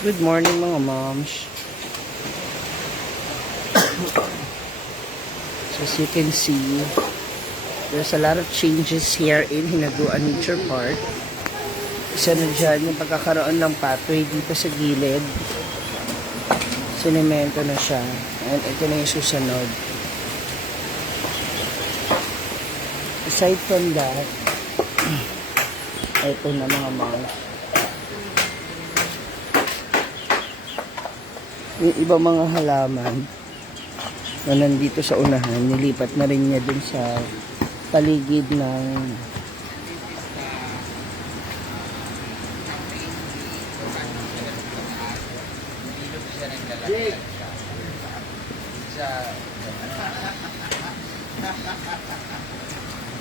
Good morning mga moms. So as you can see, there's a lot of changes here in Hinaguan Nature Park. Isa na dyan yung pagkakaroon ng pathway dito sa gilid. Sinemento na siya. And ito na yung susunod. Aside from that, ito na mga moms. Yung ibang mga halaman na nandito sa unahan, nilipat na rin niya dun sa paligid ng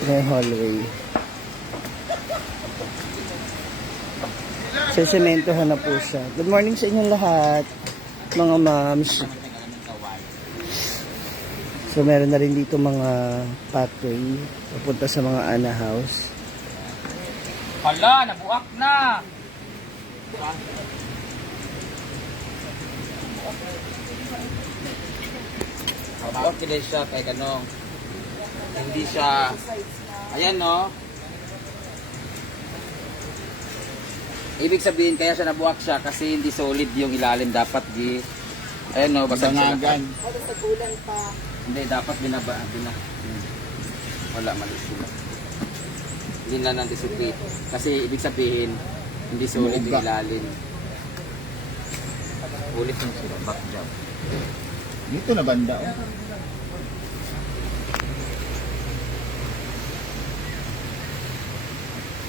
hallway. Sesementohan na po siya. Good morning sa inyong lahat, mga moms. So meron na rin dito mga pathway papunta sa mga Ana House. Hala, nabuak na. Nabuak sila siya kay ganong. Hindi siya, ayan no. Ibig sabihin kaya siya nabuak siya kasi hindi solid yung ilalim, dapat di, ayan no, basag sila. Sa gulan pa. Hindi, dapat wala, mali sila. Hindi na anticipate. Kasi ibig sabihin, hindi solid yung ilalim. Ulit yung sila, back job. Dito na banda.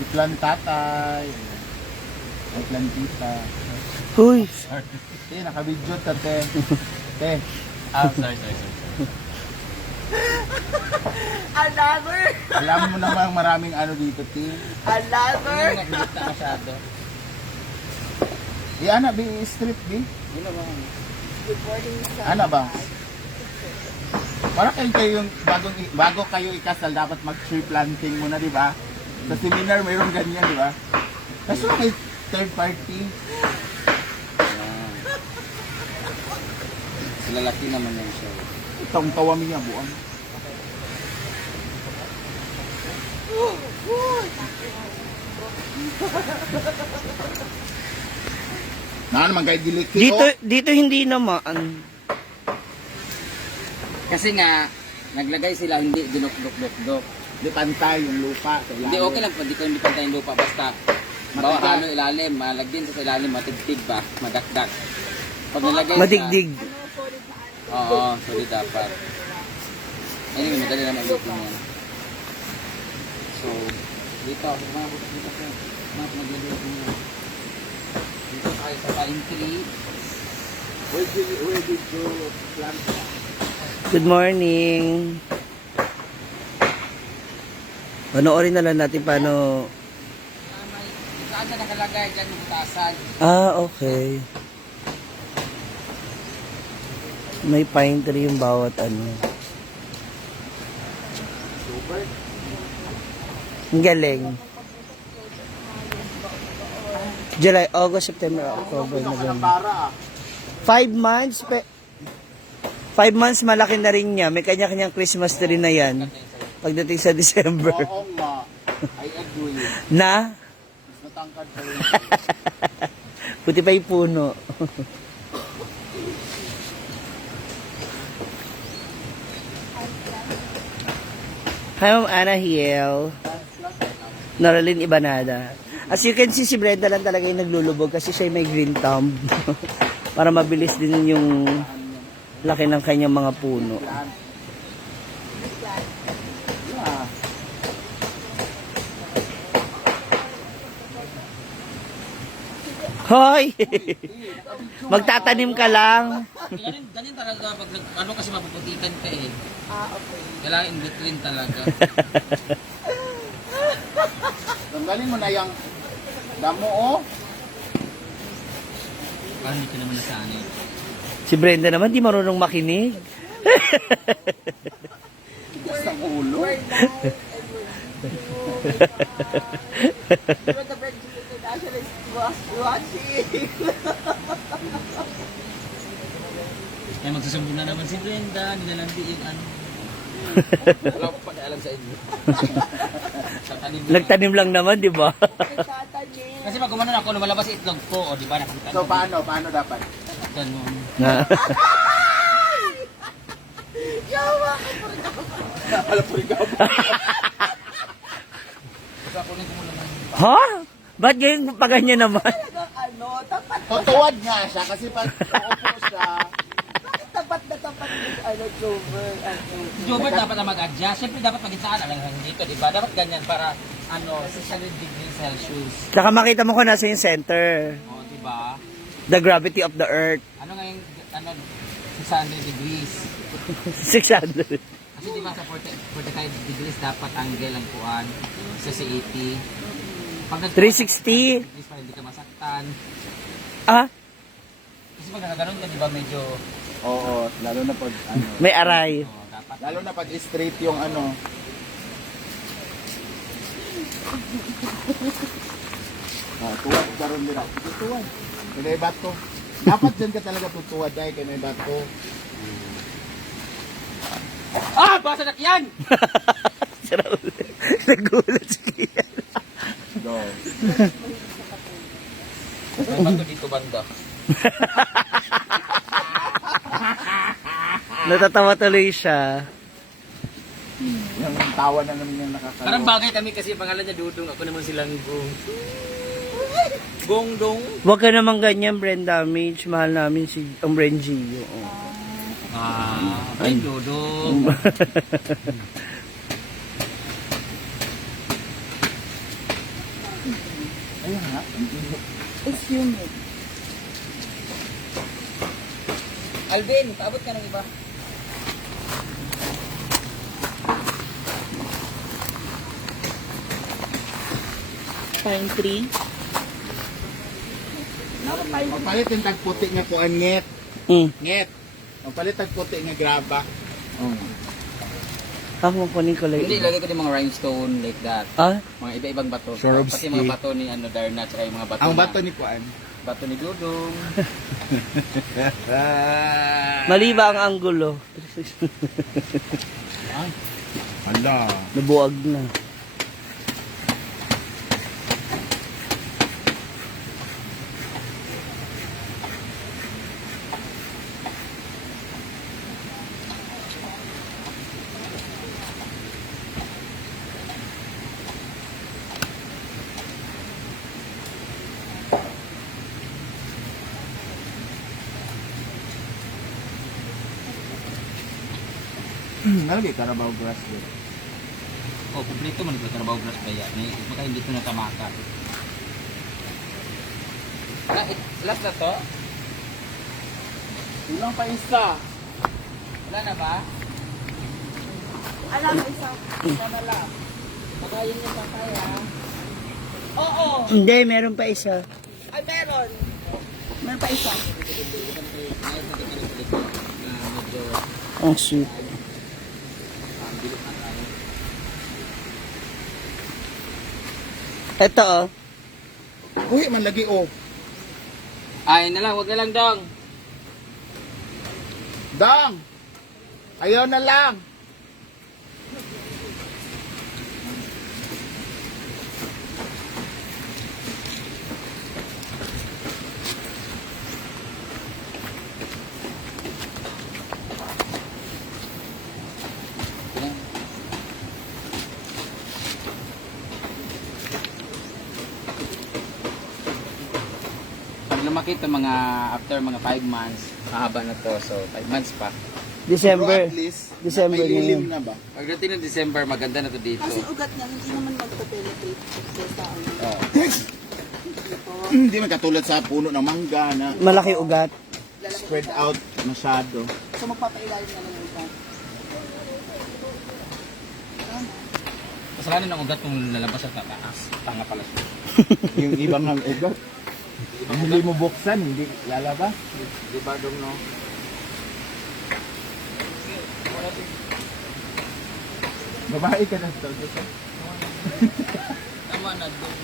Itlan tatay. Itlan tita. Huy! Nakabidyo ta, te. Te. Sorry. Another! Alam mo namang maraming ano dito, te. Another! Hindi na nakikita masyado. Ana, bi strip, bi? Yun na ba? Good morning sa Ana ba? Para kayo yung bago kayo ikasal, dapat mag-tree planting muna, di ba? Sa seminar, mayroong ganyan, di ba? Kaso may third party. Sila laki naman yung show. Itong tawami niya, buwan. Na naman kayo diliki. Dito hindi naman. Kasi nga, naglagay sila, hindi dinok-dok-dok-dok. Di pantay yung lupa. Hindi, okay lang, hindi ko hindi pantay yung lupa, basta bawa halo ilalim, malagyan sa ilalim, matigtig ba, madakdak. Pag nalagay Madigdig. oo, solid dapat. Anyway, madali naman ulitin yan. So, dito ko. Magluluto mo. Dito tayo sa pine tree. Where did you plant? Good morning. Panoorin na lang natin paano. Saan siya nakalagay? Diyan yung butasan. Okay. May pine tree yung bawat ano. Super. Ang galing. July, August, September, October, November. Para 5 months. 5 months malaki na rin niya. May kanya-kanyang Christmas tree na yan. Pagdating sa December. Oo nga. I agree. Na? Mas matangkad pa rin. Puti pa yung puno. Hi, Ma'am Ana Hiel. Noraline Ibanada. As you can see, si Brenda lang talaga yung naglulubog kasi siya may green thumb. Para mabilis din yung laki ng kanyang mga puno. Yeah. Hoy! Magtatanim ka lang. Ganyan talaga pag ano kasi mapuputikan ka eh. okay. Kailangan in between talaga. Tanggalin mo na yung damo, oh. Parang hindi ka naman nasanay. Si Brenda naman, di marunong makinig. Sa ulo. We're live and we're actually watching. Ay, magsusumbong na naman si Brenda. Nilalandiin ano. Wala ko pa alam sa inyo. Sa tanim na. Nagtanim lang naman, di ba? Nagtatanim. Kasi pag gumanon ako, lumalabas yung itlog ko. O, di ba? Nakita So, mo. paano dapat? Ganun. Na. Yawa! Alam po ikaw. Kasi ako rin kumulang ng Ha? Ba't ganyan pa ganyan naman? Talagang ano, tapat Tutuwad nga siya kasi pag uupo siya, tapat na tapat yung ano, Jover. Jover dapat na mag-adjust. Siyempre dapat maging saan lang dito, di ba? Dapat ganyan para ano, 600 degrees Celsius. Saka makita mo kung nasa yung center. O, di ba? The gravity of the earth. Ano nga yung, ano, 600 degrees. 600. Kasi di ba sa 45 degrees dapat angle ang kuan. Isa sa 80. Pag 360. degrees para hindi ka masaktan. Ah? Kasi pag nakaganon ka, di ba medyo, oo, lalo na pag ano, May aray. dapat. lalo na pag straight yung ano. Tuwad ka rin nila. Tuwad. Kanay bato. Dapat dyan ka talaga tutuwad dahil kanay bato. Ah! Basa na yan! Nagulat si Kian. Go. May bago dito banda. Natatawa tuloy siya. Yung tawa na naman yung nakakalawa. Parang bagay kami kasi pangalan niya Dudong. Ako naman silang Gong. Gongdong. Huwag ka naman ganyan, brain damage. Mahal namin si ang brain Gio. Ay, Dudong. Ayun nga. It's humid. Alvin, paabot ka ng iba. Pine tree. Magpalit yung tagputi nga kuan nget. Nget. Magpalit tagputi nga graba. Ako kunin ko lang. Hindi, ilagay ko din mga rhinestone like that. Ah? Mga iba-ibang bato. Swarovski. Pati mga bato ni ano, Darna, tsaka yung mga bato Ang na- bato ni kuan. bato ni Dudong. Mali ba ang anggulo? Hala. Nabuwag na. Nalagay Carabao grass doon. Oh, kumplito man ito trabaho grass ba yan? Baka hindi ito natamaka. Last na to? Kulang pa isa. Wala na ba? Alam, isang na lang. Pakayin niyo pa kaya. Oo. Hindi, meron pa isa. Ay, meron. Meron pa isa. Ayos na ito na medyo Ang sweet. bilog na tayo. Ito oh. Uy, man lagi oh. Ay na lang, wag na lang dong. Dang! Ayaw na lang. Pag lumaki ito mga after mga 5 months, mahaba na to. So 5 months pa. Pero December. at least, December may lilim na na ba? Pagdating ng December, maganda na to dito. Kasi ugat niya, hindi naman magpa-penetrate sa ano. Hindi man katulad sa puno ng mangga na Malaki ugat. spread out masyado. So magpapailalim na lang yung ugat. Kasalanan ng ugat kung lalabas sa tataas. Tanga pala siya. Yung ibang ng ugat. Ang hindi mo buksan, hindi lalabas. Di ba dong no? Babae ka na to. Tama na dong.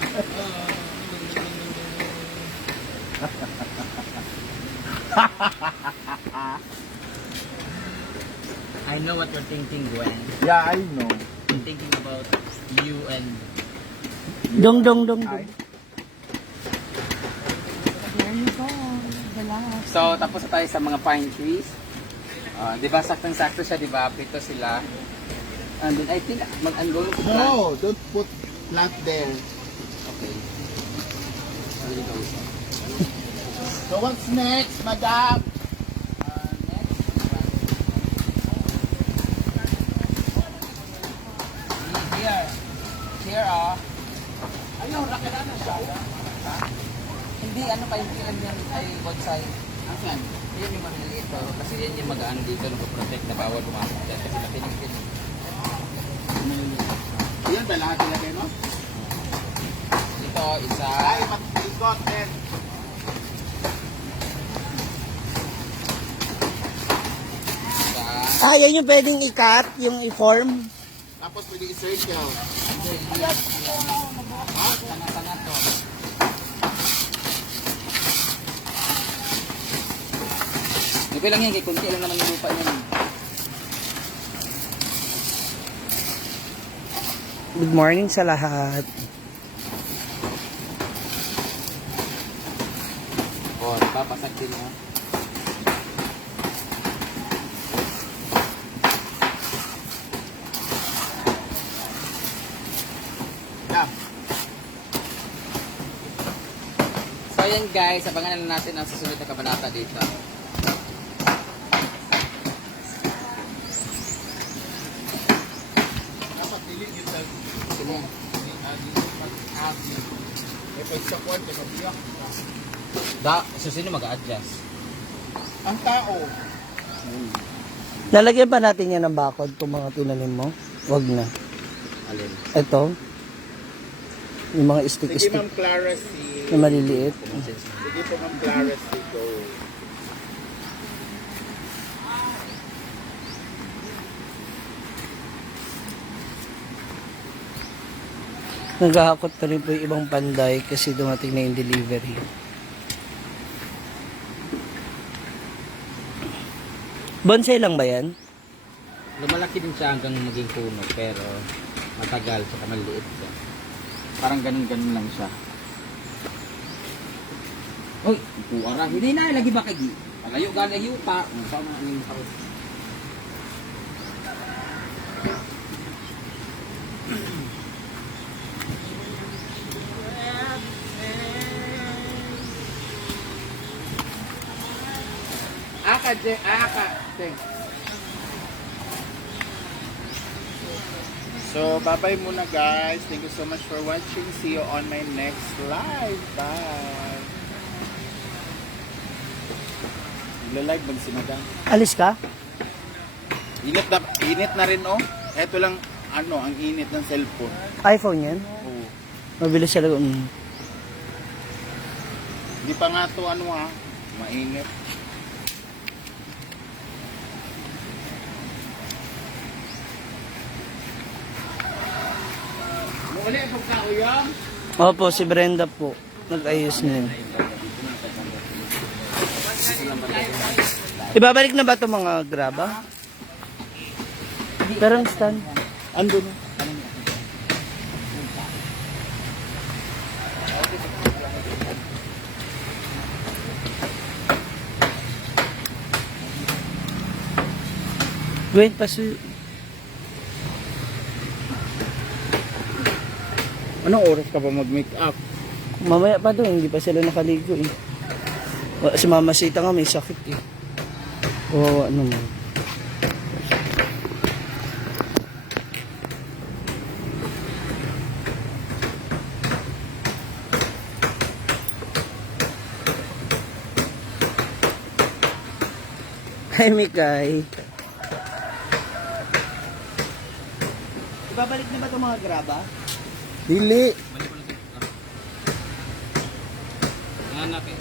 I know what you're thinking, Gwen. Yeah, I know. I'm thinking about you and... Dong, dong, dong, I, dong. There you go. Relax. So, tapos na tayo sa mga pine trees. Di ba, saktong-sakto siya, di ba? Pito sila. And then, I think, I'm going to plant. no, don't put plant there. Okay. There you go. So what's next, madam? Here, Ayaw, nakala na siya. Hindi, ano pa yung pilan yan ay bonsai. Asan? Yan yung maliliit to. Kasi yan yung mag-ano dito, nag-protect na bawal pumasok dyan. Kasi napinig-pinig. Yan ba lahat nilagay mo? Ito, isa. Ay, matikot din. Isa. Yan yung pwedeng i-cut, yung i-form. Tapos pwede i-circle. Tanga-tanga to. Okay lang yan, kay kunti lang naman yung lupa niyan. Good morning sa lahat. Diba, pasag din mo. Yeah. So ayan guys, abangan na natin ang susunod na kabanata dito. Dapat dili yun sa Sino? may pagsakuan, may mabiyak. Sino mag-a-adjust? Ang tao. Lalagyan pa natin yan ng bakod kung mga tinanim mo. Wag na. Alin? Ito. Yung mga Sige, stick-stick Ma'am Clara, si... na maliliit. Sige po, Ma'am Clara, si Go. Naghahakot na rin po yung ibang panday kasi dumating na yung delivery. Bonsai lang ba yan? Lumalaki din siya hanggang maging puno pero matagal sa maliit siya. Parang ganun-ganun lang siya. Uy, puwara. Hindi na, lagi ba kagi? Palayo galing yuta. Saan na ang house? So, bye-bye muna guys. Thank you so much for watching. See you on my next live. Bye! Nagla-live bang si Madam? Alis ka? Init na rin oh. Ito lang, ang init ng cellphone. iPhone yan? Oo. Mabilis siya lang. Hindi pa nga to mainit. Uli, pagkauyang. Opo, si Brenda po. Nag-ayos na yun. Ibabalik na ba ito mga graba? Pero ang stand. Ando na. Gwen, pasu... Anong oras ka pa mag-make up? Mamaya pa doon, hindi pa sila nakaligo eh. Si Mama Sita nga may sakit eh. Kawawa naman. Hi, Mikay. Ibabalik na ba itong mga graba? Dili. Anak eh.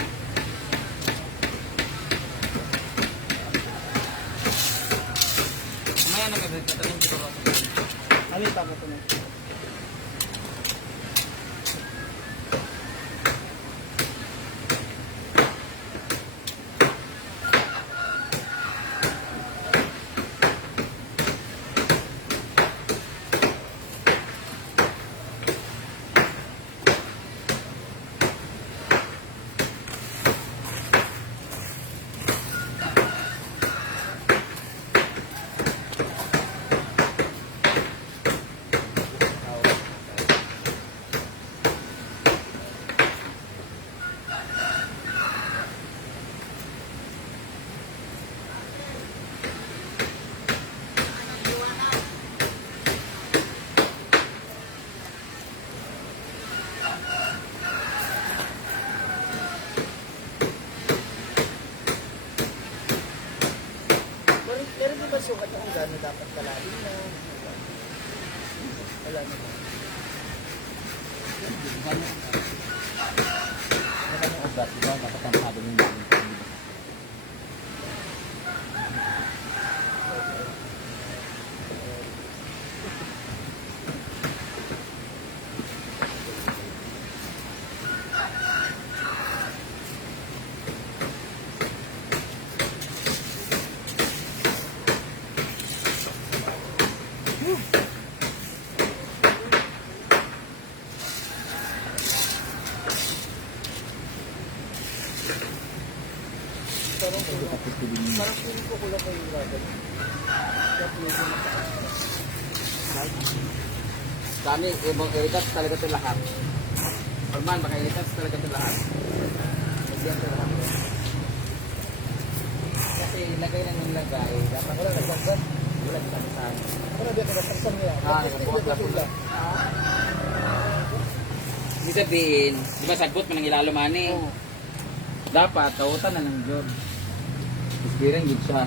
Mamaya na kami, tatanong dito ko. Kami pa ito na. gano'n dapat kalalim na. Wala naman. Ano ang ugat, diba? Dapat ang sabi ng dami. Parang feeling ko kulang kayo yung gagawin. Kami, ibang ilitas talaga ito lahat. Forman, baka ilitas talaga ito lahat. Lagyan ito lahat. Kasi lagay lang ng lagay. Dapat wala nagsasan. Wala nagsasan. Ano di ako nasaksan niya? Nakabuhat na pula. Hindi sabihin, di ba sagbot man ang ilalo mani? Dapat, kautan na ng Diyod. Isbirin, gid siya.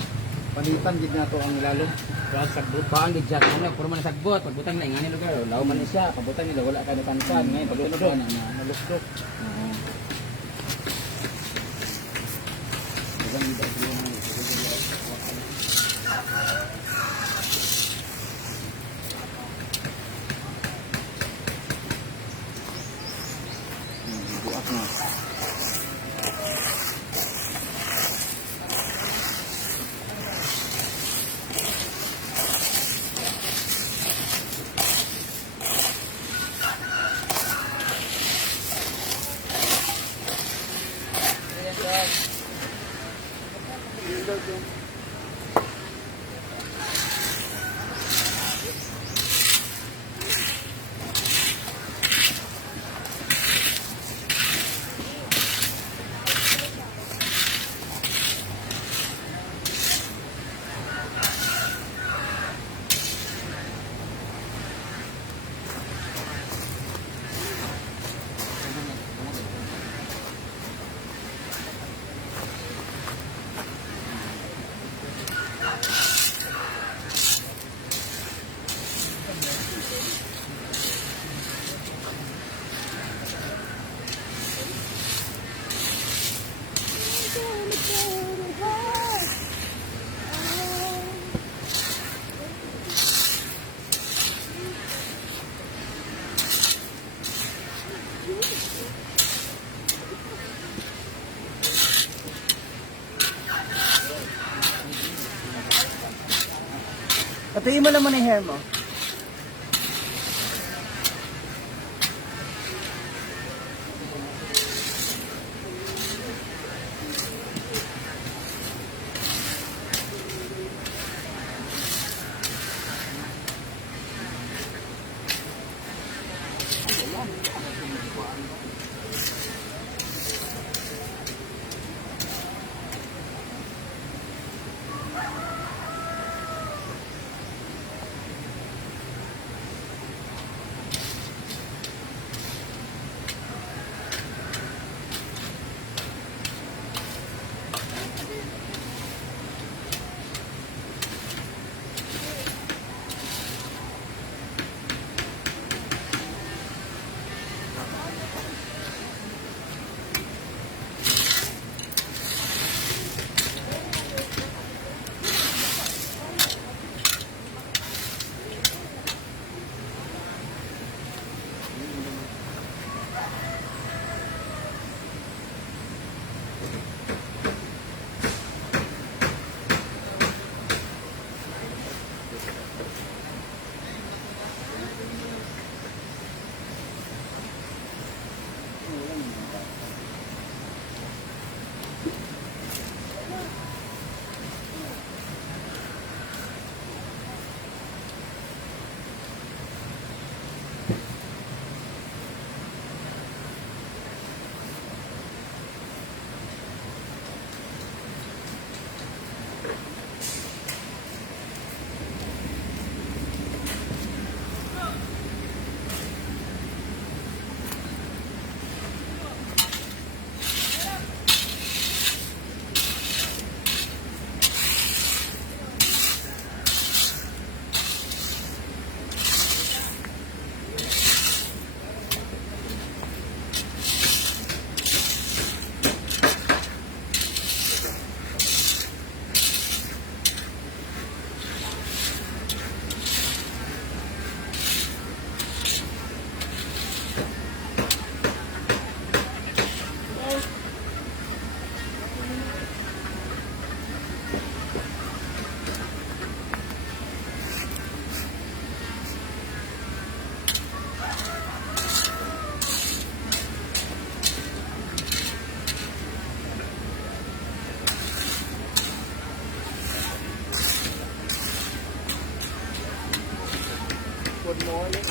Panitan, gid na ito ang ilalo. Dahil sagbot pa ang gid siya. Ano, puro man sagbot. Pagbutang na ingani lugar. Lao man siya. Pagbutang nila, wala ka na pansan. Ngayon, pagbutang na nalustok. Buat na. Patuloy mo naman ang hair mo.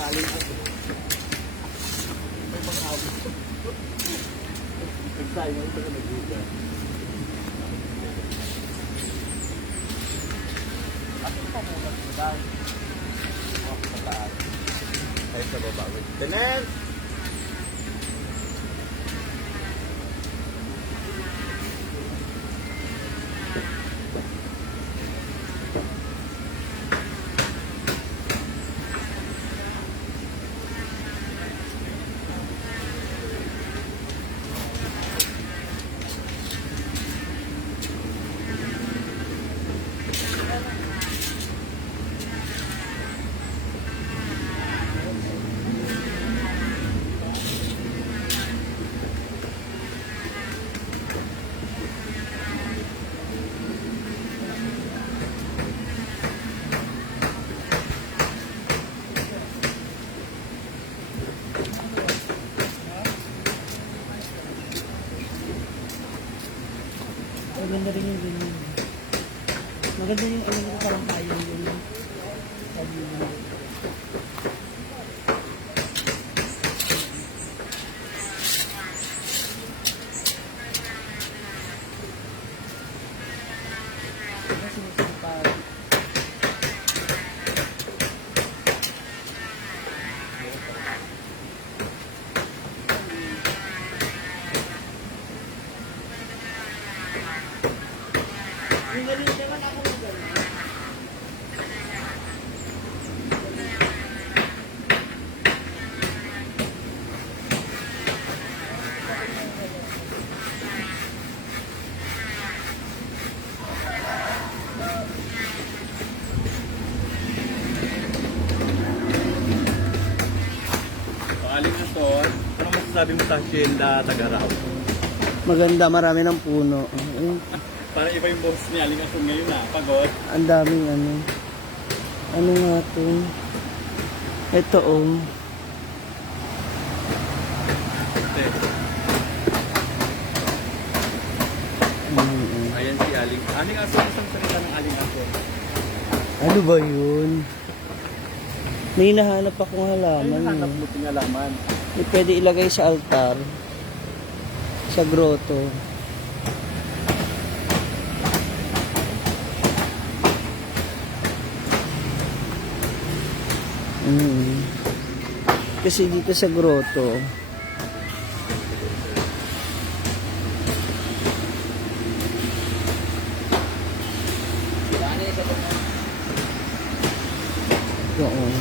Ay, sa baba. Ganun! Maganda rin yung ganyan. Maganda yung alam ko parang kaya yun. Sabi mo. Aling Anton, ano masasabi mo sa Hacienda Tagaraw? Maganda, marami ng puno. Parang iba yung boss ni Aling Anton ngayon na, pagod. Ang daming ano. Ano nga to? Ito oh. Ayan si Aling. Aling Anton, isang salita ng Aling Anton. Ano ba yun? May hinahanap akong halaman. Ay, hanap mo tinalaman. Pwede ilagay sa altar. Sa grotto. Kasi dito sa grotto, doon.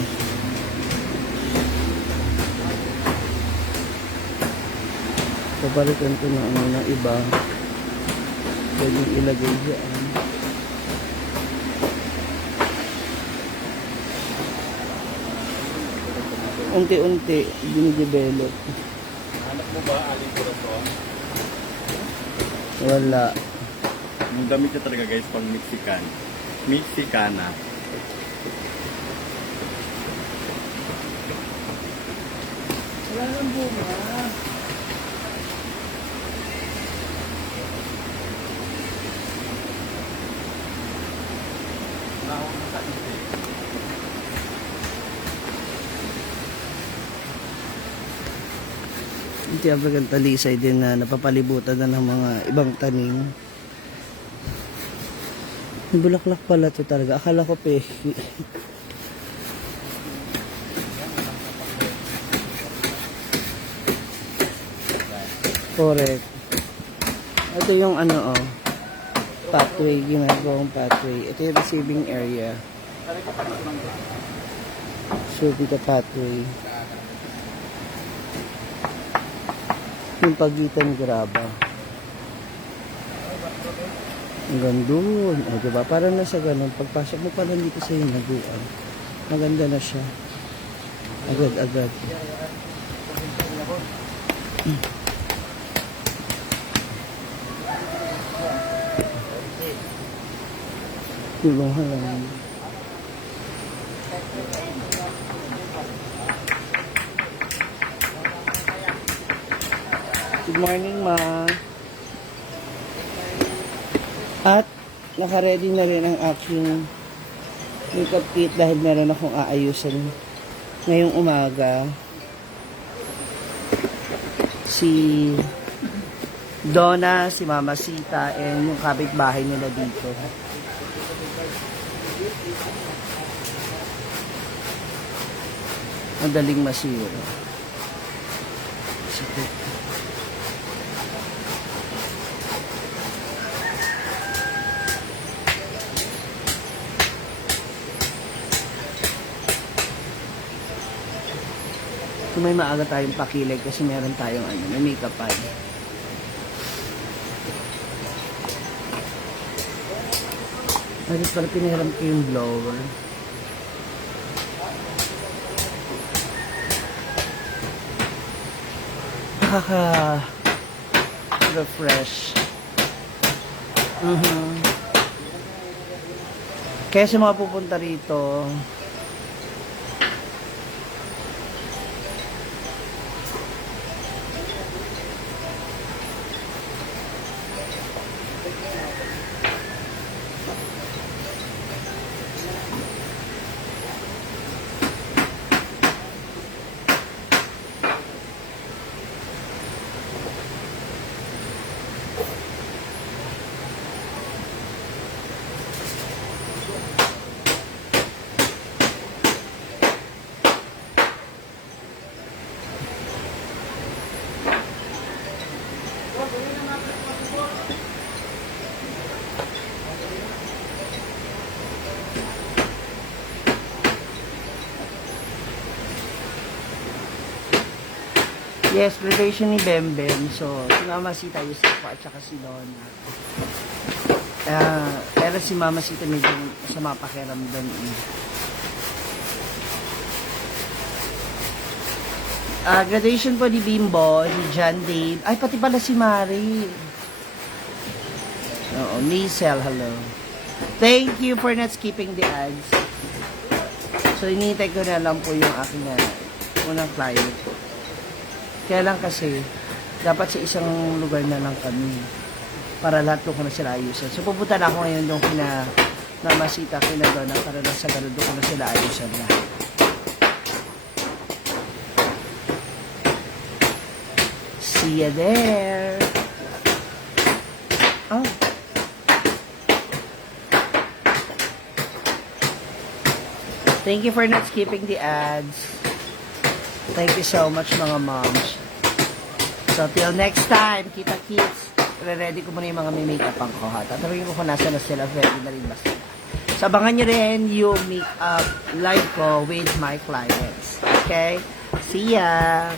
Papalitan ko na ano na iba. Pwede ilagay dyan. Unti-unti, dinidevelop. Hanap mo ba Aling Corazon? Wala. Yung damit niya talaga guys, pang Mexican. Mexicana. Wala nang bunga. Yung tiyabagang talisay din na napapalibutan na ng mga ibang tanim. Yung bulaklak pala to talaga. Akala ko peki. Correct. Ito yung ano oh. Pathway. Ginagawang pathway. Ito yung receiving area. So dito pathway. Yung pagitan graba. Hanggang doon. O, diba? Parang nasa ganun. Pagpasok mo parang dito sa hinaguan. Maganda na siya. Agad-agad. Tulungan lang. Good morning, ma. At naka-ready na rin ang aking makeup kit dahil meron akong aayusin ngayong umaga. Si Donna, si Mama Sita, and yung kapitbahay nila dito. Madaling masira. Sige. Kung may maaga tayong pakilig kasi meron tayong may makeup pad. Ay, pala pinahiram ko yung blower. Refresh. Kaya sa mga pupunta rito, yes, graduation ni Bembem. So, si Mama Sita, Yusuf po, at saka si Donna. Pero si Mama Sita medyo masama pakiramdam. Graduation po ni Bimbo, ni John Dave. Ay, pati pala si Mari. Oo, Maisel, hello. Thank you for not skipping the ads. So, inihintay ko na lang po yung aking unang client. Kaya lang kasi, dapat sa isang lugar na lang kami para lahat ko na sila ayusan. So, pupunta na ako ngayon doon kina Mama Sita, kina Donna, para lang sa ganun doon ko na sila ayusan lahat. See you there! Oh. Thank you for not skipping the ads. Thank you so much, mga moms. So, till next time, kita kids. Re-ready ko muna yung mga may makeup ang ko, ha? Tatawagin ko kung nasa na sila, ready na rin ba sila. So, abangan nyo rin yung makeup live ko with my clients. Okay? See ya!